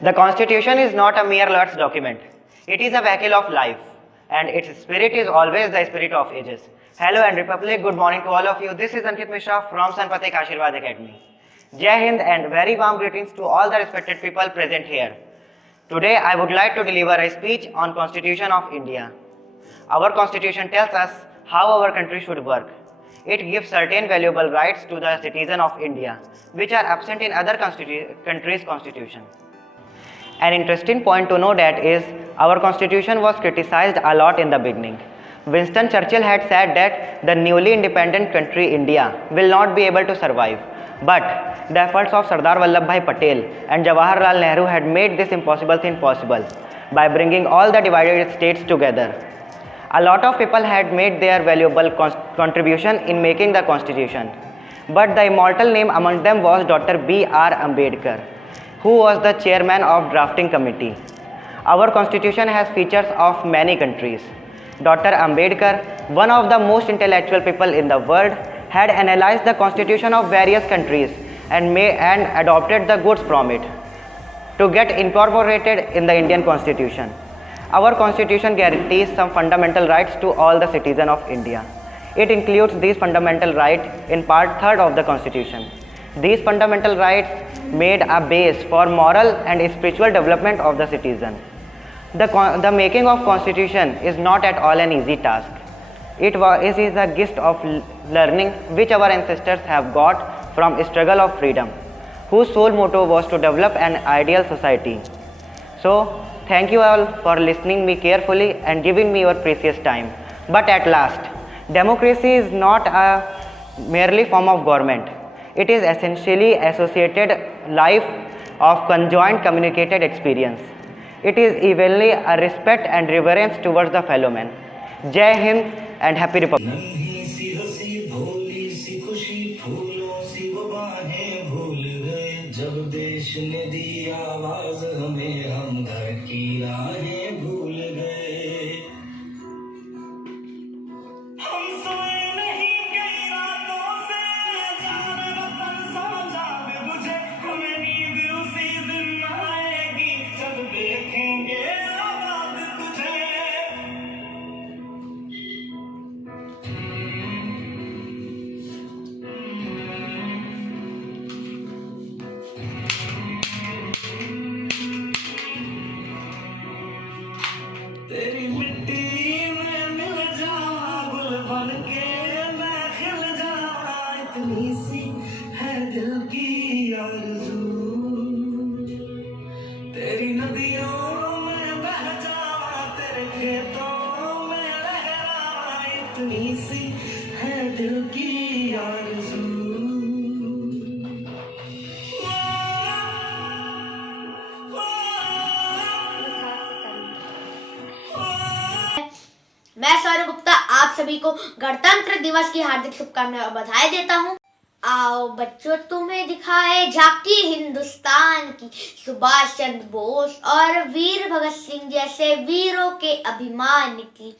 The Constitution is not a mere words document. It is a vehicle of life, and its spirit is always the spirit of ages. Hello and Republic, good morning to all of you. This is Ankit Mishra from Sanpatik Ashirwad Academy. Jai Hind and very warm greetings to all the respected people present here. Today I would like to deliver a speech on Constitution of India. Our Constitution tells us how our country should work. It gives certain valuable rights to the citizen of India, which are absent in other countries' constitution. An interesting point to know that is, our constitution was criticized a lot in the beginning. Winston Churchill had said that the newly independent country India will not be able to survive. But the efforts of Sardar Vallabhbhai Patel and Jawaharlal Nehru had made this impossible thing possible by bringing all the divided states together. A lot of people had made their valuable contribution in making the constitution. But the immortal name among them was Dr. B.R. Ambedkar, who was the chairman of drafting committee. Our constitution has features of many countries. Dr. Ambedkar, one of the most intellectual people in the world, had analyzed the constitution of various countries and adopted the goods from it to get incorporated in the Indian constitution. Our constitution guarantees some fundamental rights to all the citizens of India. It includes these fundamental rights in part 3rd of the constitution. These fundamental rights made a base for moral and spiritual development of the citizen. The making of constitution is not at all an easy task. It is a gift of learning which our ancestors have got from struggle of freedom, whose sole motto was to develop an ideal society. So, thank you all for listening me carefully and giving me your precious time. But at last, democracy is not a merely form of government. It is essentially associated life of conjoined communicated experience. It is evenly a respect and reverence towards the fellow man. Jai Hind and Happy Republic. नन्ही सी हंसी भोली सी खुशी फूलों सी वो बाहें भूल गए जब देश ने दी आवाज हमें हम घर की राहें भूल गए हम सोए नहीं कई रातों से जाने वतन समझा दे मुझे हमें नींद उसी दिन आएगी जब देखेंगे आबाद तुझे तेरी मिट्टी में मिल जावा गुल बन के मैं खिल जावा इतनी सी है दिल की आरज़ू तेरी नदियों में बह जावा तेरे खेतों में लहरावा इतनी सी है दिल की आरज़ू मैं सौरभ गुप्ता आप सभी को गणतंत्र दिवस की हार्दिक शुभकामनाएं और बधाई देता हूं। आओ बच्चों तुम्हें दिखाए झांकी हिंदुस्तान की, सुभाष चंद्र बोस और वीर भगत सिंह जैसे वीरों के अभिमान की।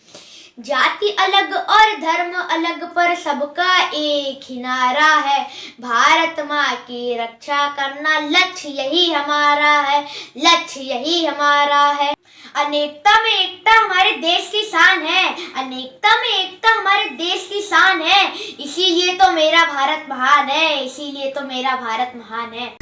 जाति अलग और धर्म अलग पर सबका एक ही नारा है, भारत माँ की रक्षा करना लक्ष्य यही हमारा है, लक्ष्य यही हमारा है। अनेकता में एकता हमारे देश की शान है, अनेकता में एकता हमारे देश की शान है, इसीलिए तो मेरा भारत महान है, इसीलिए तो मेरा भारत महान है।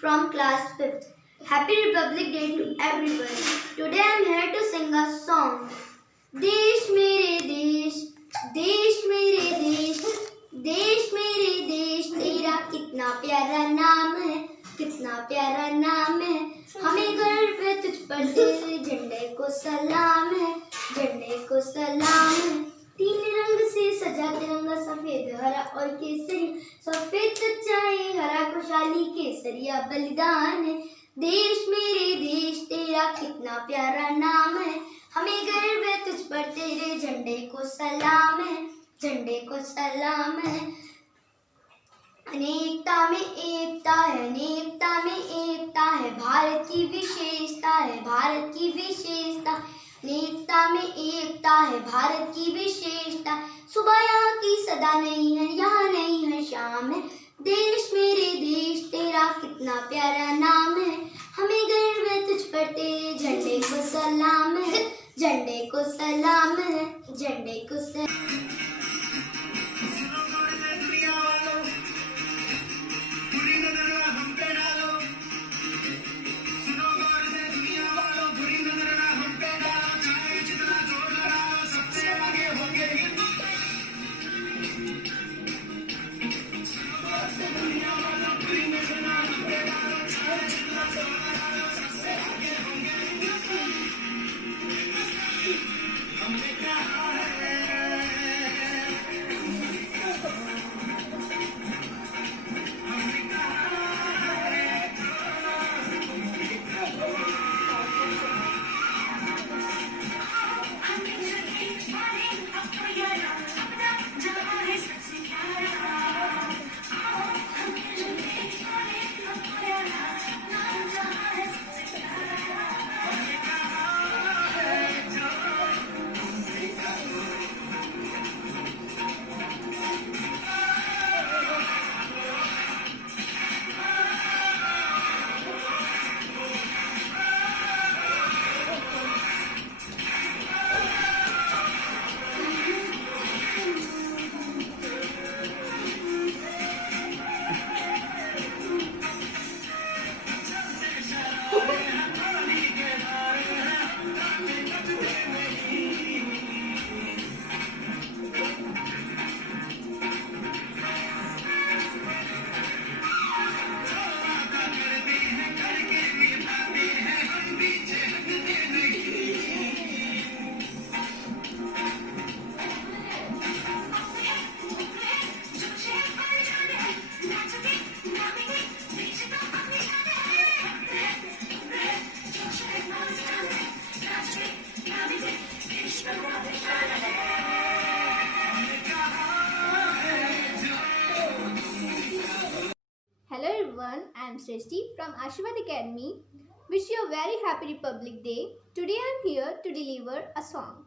from class 5th. Happy Republic Day to everyone. Today I am here to sing a song. देश मेरे देश, देश मेरे देश, देश मेरे देश, तेरा कितना प्यारा नाम है, कितना प्यारा नाम है। हमें गर्व है तुझ पर, तेरे झंडे को सलाम है, झंडे को सलाम है। तीन रंग से सजा तिरंगा, सफेद हरा और केसरी, सफेद सच्चाई हरा खुशहाली केसरिया बलिदान है। देश मेरे देश, तेरा कितना प्यारा नाम है। हमें गर्व है तुझ पर, तेरे झंडे को सलाम है, झंडे को सलाम है। अनेकता में एकता है, अनेकता में एकता है, भारत की विशेषता है, भारत की विशेषता। अनेकता में एकता है, भारत की विशेषता। सुबह यहाँ की सदा नहीं है, यहाँ नहीं है शाम है। देश मेरे देश, तेरा कितना प्यारा नाम है। हमें गर्व है तुझ पर, तेरे झंडे को सलाम है, झंडे को सलाम है, झंडे को सलाम। Hello everyone, I am Srishti from Ashirwad Academy. Wish you a very happy Republic Day. Today I am here to deliver a song.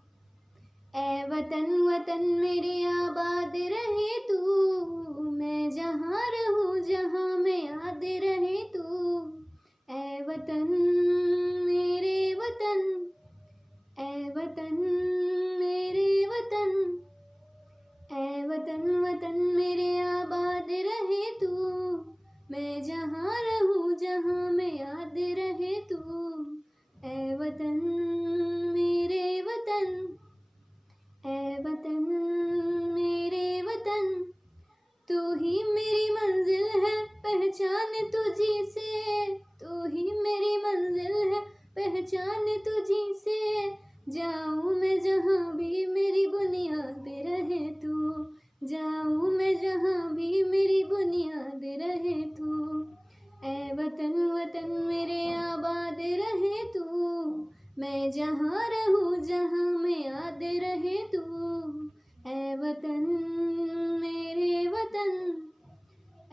ऐ वतन वतन मेरे आबाद रहे तू, मैं जहाँ रहूँ जहाँ मैं याद रहे तू। ऐ वतन मेरे वतन, ऐ वतन मेरे वतन, ऐ वतन वतन मेरे आबाद रहे तू, मैं जहाँ रहूँ जहाँ मैं याद रहे तू। ऐ वतन मेरे वतन, ऐ वतन मेरे वतन, तू ही मेरी मंजिल है पहचान तुझी से, तू ही मेरी मंजिल है पहचान तुझी से। जाऊँ मैं जहाँ भी मेरी बुनियाद रहे तू, जाऊँ मैं जहाँ भी मेरी बुनियाद रहे तू। ऐ वतन वतन मेरे आबाद रहे तू, मैं जहाँ रहूँ जहाँ मैं याद रहे तू। ऐ वतन मेरे वतन,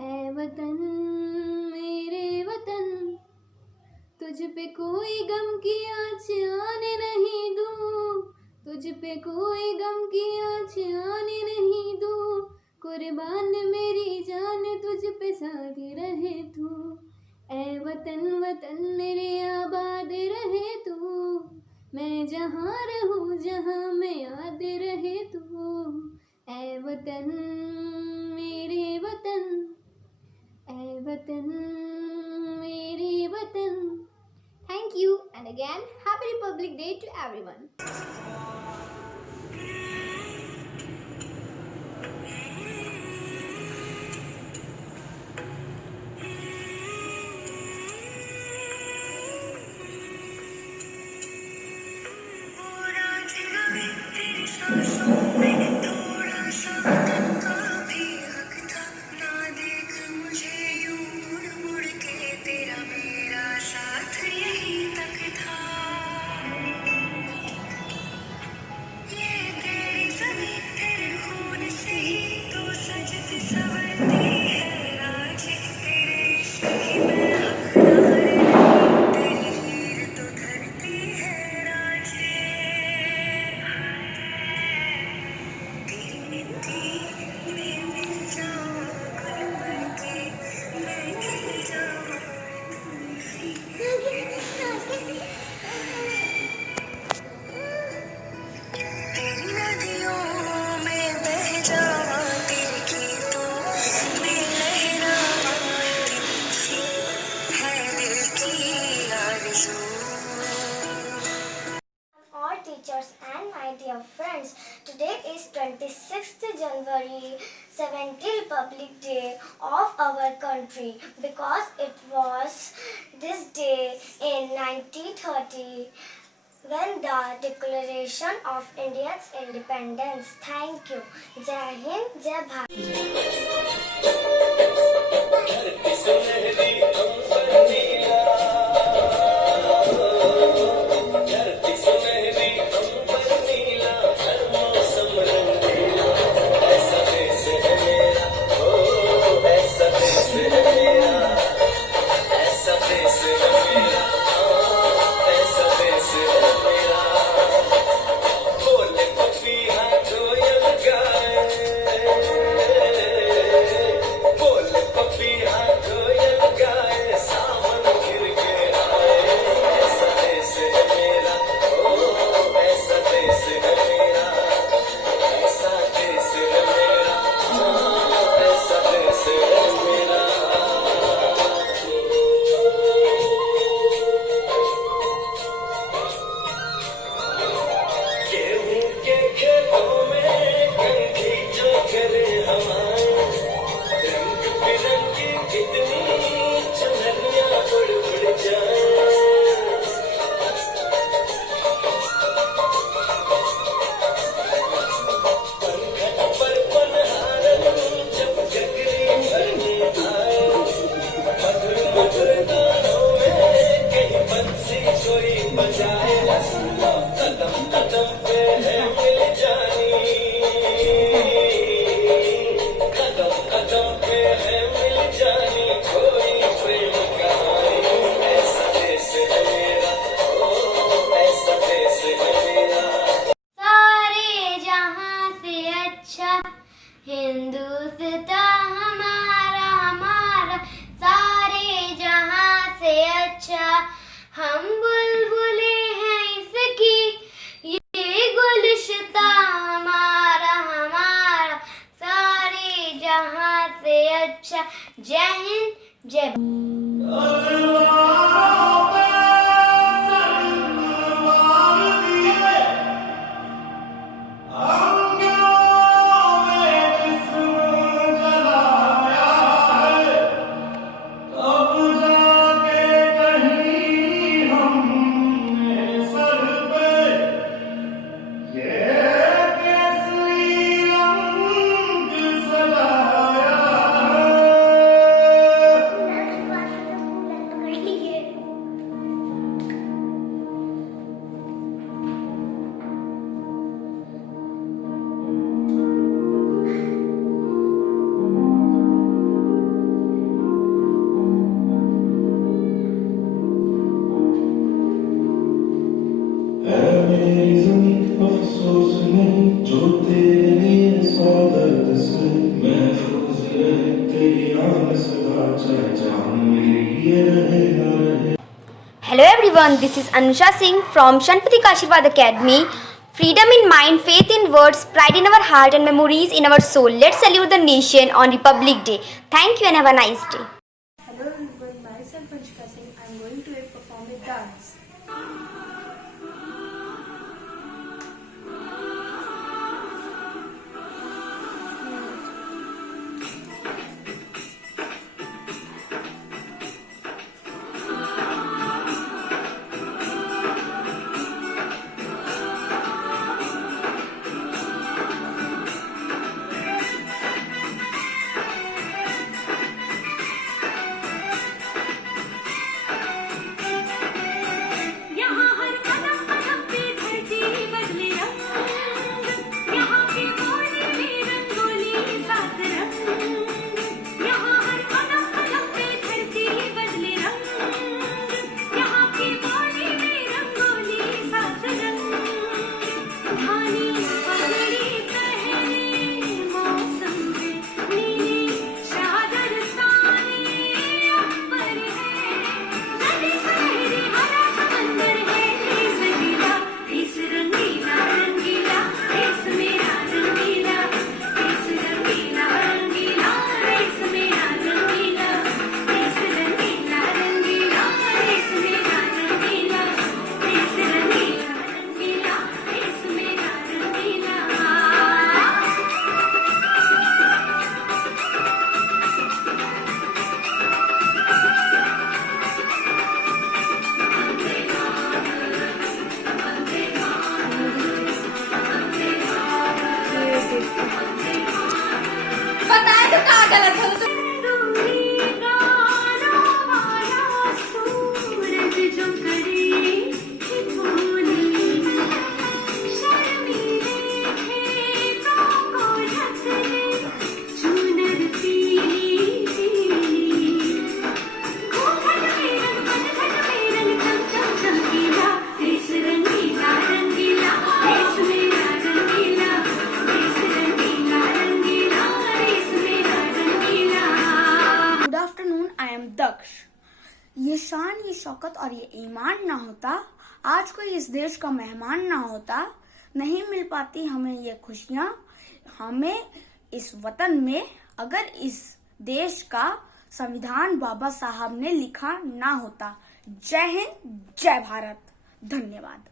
ऐ वतन मेरे वतन, तुझ पे कोई गम की आँच आने नहीं दूँ, तुझ पे कोई गम की आँच आने नहीं दूँ। कुर्बान मेरी जान तुझ पे सारी रहे तू। ऐ वतन वतन मेरे आबाद रहे तू, मैं जहाँ रहूँ जहाँ मैं याद रहे तू। ऐ वतन मेरे वतन, ऐ वतन again, Happy Republic Day to everyone. All teachers and my dear friends, today is 26th January, 70th Republic Day of our country, because it was this day in 1930 when the Declaration of India's Independence. Thank you. Jai Hind, Jai Bharat. Hindustan हमारा हमारा सारे जहां से अच्छा, हम बुलबुले हैं इसकी, ये गुलशता हमारा हमारा सारे जहां से अच्छा। जय हिंद, जय Hello everyone, this is Anusha Singh from Shanpati Kashirwad Academy. Freedom in mind, faith in words, pride in our heart and memories in our soul. Let's salute the nation on Republic Day. Thank you and have a nice day. Hello everyone, myself Anshika Singh. I am going to perform a dance. दक्ष। ये शान, ये शौकत और ये ईमान ना होता, आज कोई इस देश का मेहमान ना होता, नहीं मिल पाती हमें ये खुशियाँ, हमें इस वतन में अगर इस देश का संविधान बाबा साहब ने लिखा ना होता। जय हिंद, जय भारत, धन्यवाद।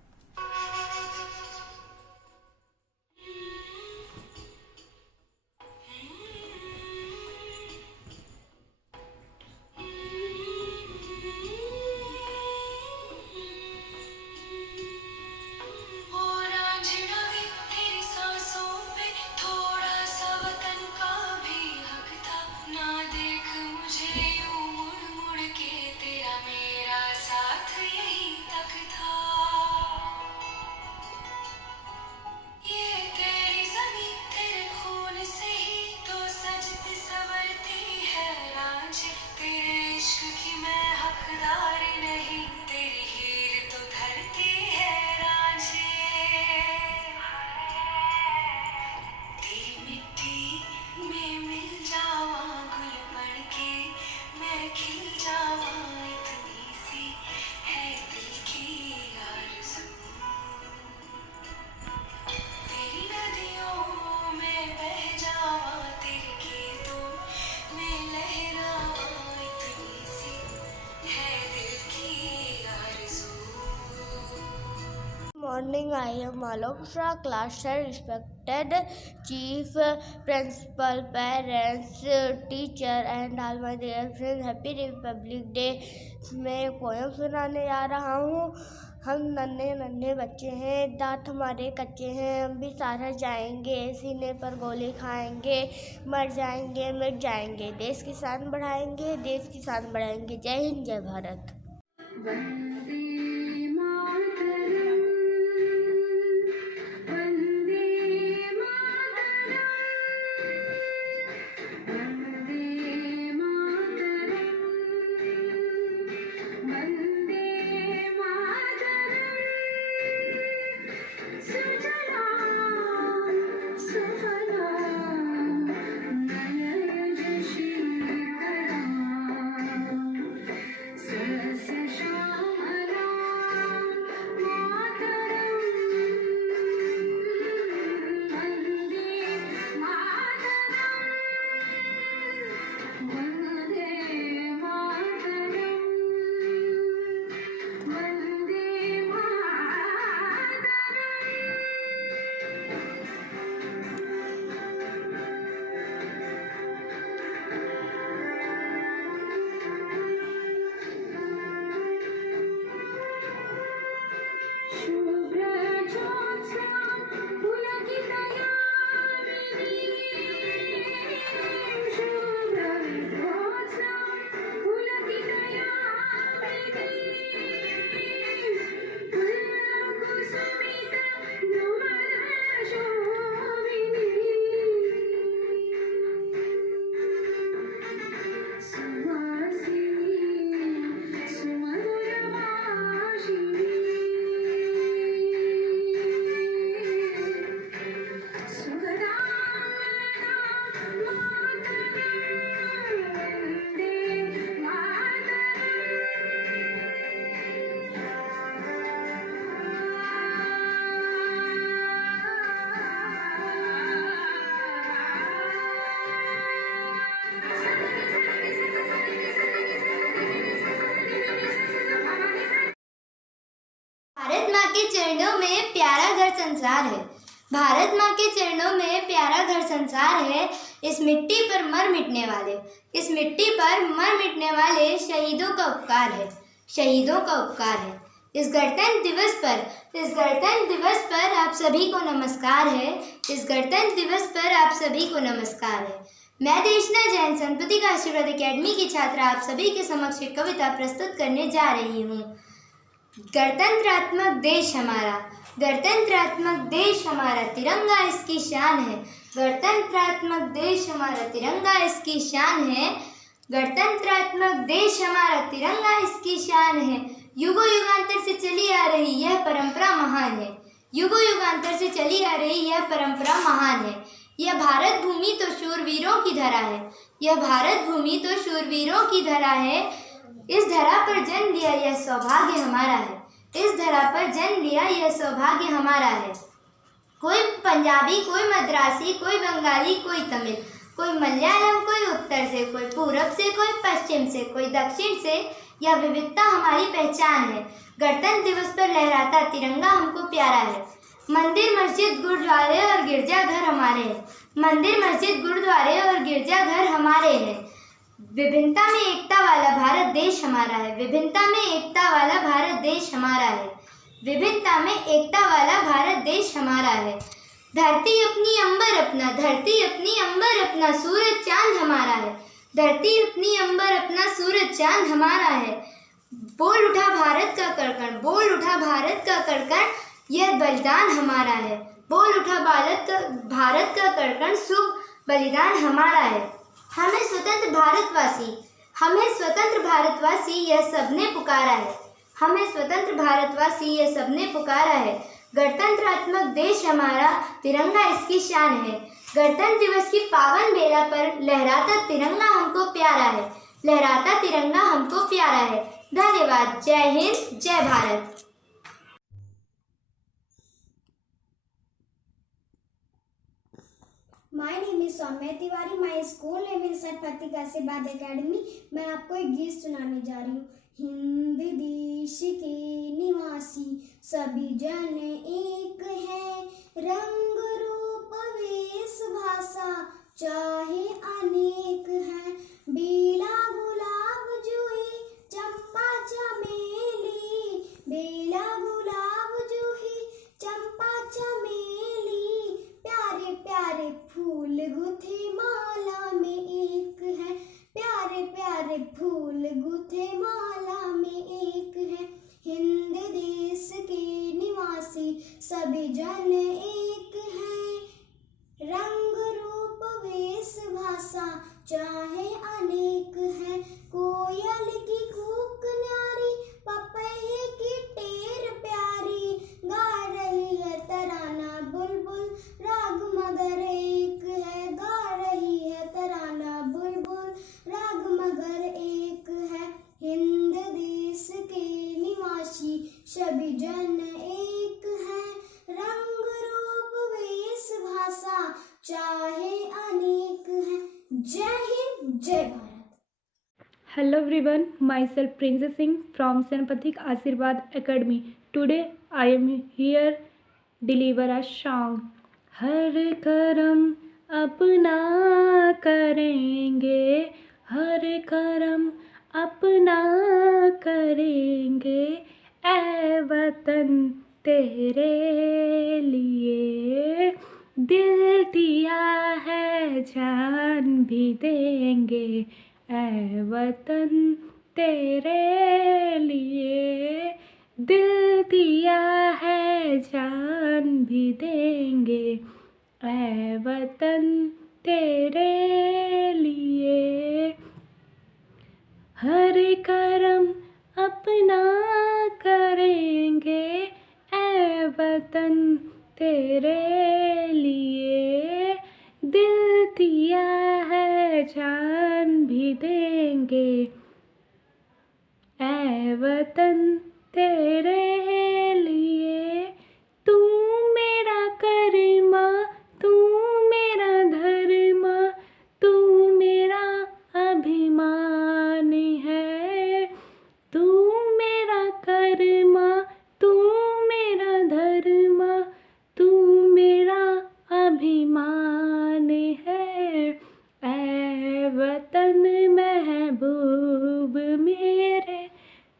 Morning, I am Alok Shah, class 10, respected chief, principal, parents, teacher and all my dear friends. Happy Republic Day. मैं एक पोएम सुनाने जा रहा हूँ। हम नन्हे नन्हे बच्चे हैं, दांत हमारे कच्चे हैं, हम भी सारा जाएंगे, सीने पर गोली खाएंगे, मर जाएंगे मिट जाएंगे, देश की शान बढ़ाएंगे, देश की शान बढ़ाएंगे। जय हिंद, जय भारत। भारत माँ के चरणों में प्यारा घर संसार है। भारत माँ के चरणों में प्यारा घर संसार है। इस मिट्टी पर मर मिटने वाले, इस मिट्टी पर मर मिटने वाले शहीदों का उपकार है, शहीदों का उपकार है। इस गणतंत्र दिवस पर आप सभी को नमस्कार है। इस गणतंत्र दिवस पर आप सभी को नमस्कार है। मैं देशना जैन संतपति का आशीर्वाद एकेडमी की छात्रा आप सभी के समक्ष एक कविता प्रस्तुत करने जा रही हूँ। गणतंत्रात्मक देश हमारा, गणतंत्रात्मक देश हमारा, तिरंगा इसकी शान है। गणतंत्रात्मक देश हमारा, तिरंगा इसकी शान है। गणतंत्रात्मक देश हमारा, तिरंगा इसकी शान है। युगों युगांतर से चली आ रही यह परंपरा महान है। युगों युगांतर से चली आ रही यह परंपरा महान है। यह भारत भूमि तो शूरवीरों की धरा है, यह भारत भूमि तो शूरवीरों की धरा है। इस धरा पर जन्म लिया यह सौभाग्य हमारा है, इस धरा पर जन्म लिया यह सौभाग्य हमारा है। कोई पंजाबी, कोई मद्रासी, कोई बंगाली, कोई तमिल, कोई मलयालम, कोई उत्तर से, कोई पूरब से, कोई पश्चिम से, कोई दक्षिण से, यह विविधता हमारी पहचान है। गणतंत्र दिवस पर लहराता तिरंगा हमको प्यारा है। मंदिर, मस्जिद, गुरुद्वारे और गिरजाघर हमारे हैं, मंदिर, मस्जिद, गुरुद्वारे और गिरजाघर हमारे हैं। विभिन्नता में एकता वाला भारत देश हमारा है, विभिन्नता में एकता वाला भारत देश हमारा है, विभिन्नता में एकता वाला भारत देश हमारा है। धरती अपनी अंबर अपना, धरती अपनी अंबर अपना, सूरज चांद हमारा है, धरती अपनी अंबर अपना, सूरज चांद हमारा है। बोल उठा भारत का कड़कड़, बोल उठा भारत का कड़कड़, यह बलिदान हमारा है। बोल उठा भारत का कड़कड़, शुभ बलिदान हमारा है। हमें स्वतंत्र भारतवासी, हमें स्वतंत्र भारतवासी यह सबने पुकारा है, हमें स्वतंत्र भारतवासी यह सबने पुकारा है। गणतंत्रात्मक देश हमारा, तिरंगा इसकी शान है। गणतंत्र दिवस की पावन बेला पर लहराता तिरंगा हमको प्यारा है, लहराता तिरंगा हमको प्यारा है। धन्यवाद। जय हिंद, जय Bharat. My name is Saumya Tiwari, my school name is Shampati Kashirvad academy. मैं आपको एक गीत सुनाने जा रही हूँ। हिंद देश के निवासी सभी जन एक है, रंग रूप वेश भाषा चाहे अनेक है। बेला गुलाब जूही चंपा चमेली, बेला गुलाब जूही चंपा चमेली, प्यारे प्यारे फूल गुथे माला में एक है, प्यारे प्यारे फूल गुथे माला में एक है। हिंद देश के निवासी सभी जन एक है, रंग रूप वेश भाषा चाहे अनेक है। कोयल की कूक न्यारी, पपहे की टेर प्यारी, गा रही है तराना बुलबुल, राग मगर एक है, गा रही है तराना बुलबुल, राग मगर एक है। हिंद देश के निवासी सभी जन एक है, रंग रूप वेश भाषा चाहे अनेक है। जय हिंद, जय Bharat. Hello everyone, myself Princess Singh from Sanpathik Ashirwad Academy. Today I am here deliver a song. हर करम अपना करेंगे, हर करम अपना करेंगे, ऐ वतन तेरे लिए दिल दिया है जान भी देंगे, ऐ वतन तेरे लिए दिल दिया है जान भी देंगे, ऐ वतन तेरे लिए। हर करम अपना करेंगे, ऐ वतन तेरे लिए दिल दिया है जान भी देंगे, ऐ वतन तेरे लिए। तू मेरा करमा, तू मेरा धर्मा, तू मेरा अभिमान है। तू मेरा करमा, तू मेरा धर्मा, तू मेरा अभिमान है, ऐ वतन महबूब मेरे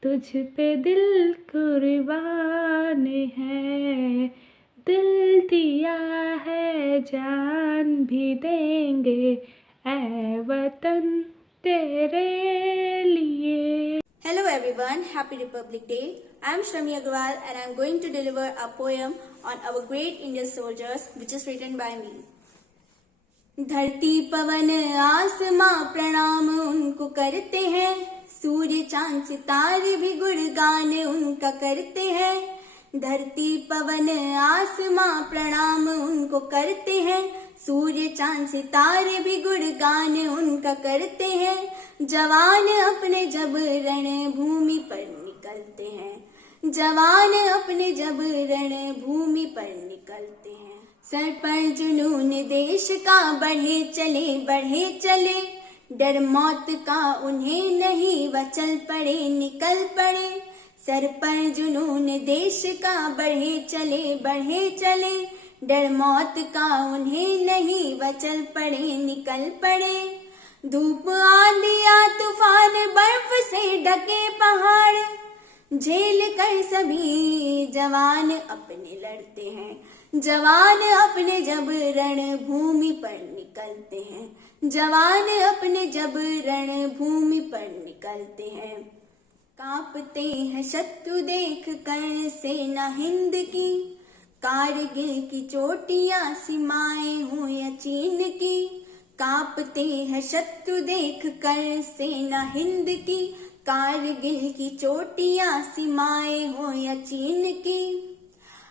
तुझ पे दिल कुर्बान है, दिल दिया है जान भी देंगे, ऐ वतन तेरे लिए। Hello everyone, happy Republic Day. I am Shrami Agarwal and I am going to deliver a poem on our great Indian soldiers which is written by me. धरती पवन आसमां प्रणाम उनको करते हैं, सूर्य चांद सितारे भी गुणगान उनका करते हैं। धरती पवन आसमां प्रणाम उनको करते हैं, सूर्य चांद सितारे भी गुणगान उनका करते हैं। जवान अपने जब रणभूमि पर निकलते हैं, जवान अपने जब रणभूमि पर निकलते हैं। सर पर जुनून देश का बढ़े चले, डर मौत का उन्हें नहीं, वह चल पड़े निकल पड़े। सर पर जुनून देश का बढ़े चले, डर मौत का उन्हें नहीं, वह चल पड़े निकल पड़े। धूप आंधिया तूफान बर्फ से ढके पहाड़ झेल कर सभी जवान अपने लड़ते हैं। जवान अपने जब रणभूमि पर निकलते हैं, जवान अपने जब रणभूमि पर निकलते हैं। कांपते हैं शत्रु देख कर सेना हिंद की, कारगिल की चोटियां सीमाएं हो या चीन की। कांपते हैं शत्रु देख कर सेना हिंद की, कारगिल की चोटियां सीमाएं हो या चीन की।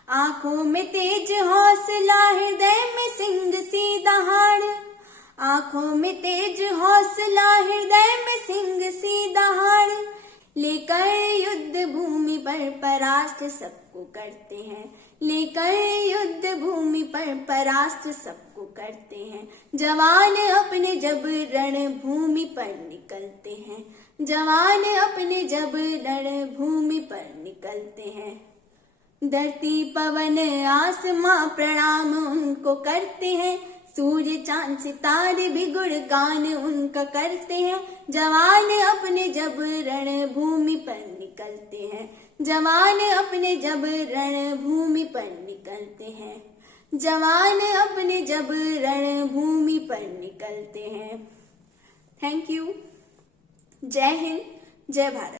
आंखों में तेज हौसला, हृदय में सिंह सी दहाड़। आंखों में तेज हौसला, हृदय में सिंह सी दहाड़। लेकर युद्ध भूमि पर परास्त सबको करते हैं, लेकर युद्ध भूमि पर परास्त सबको करते हैं। जवान अपने जब रणभूमि पर निकलते हैं, जवान अपने जब रणभूमि पर निकलते हैं। धरती पवन आसमां प्रणाम उनको करते हैं, सूर्य चांद सितारे भी गुणगान उनका करते हैं। जवान अपने जब रणभूमि पर निकलते हैं, जवान अपने जब रणभूमि पर निकलते हैं, जवान अपने जब रणभूमि पर निकलते हैं। Thank you. जय हिंद, जय भारत।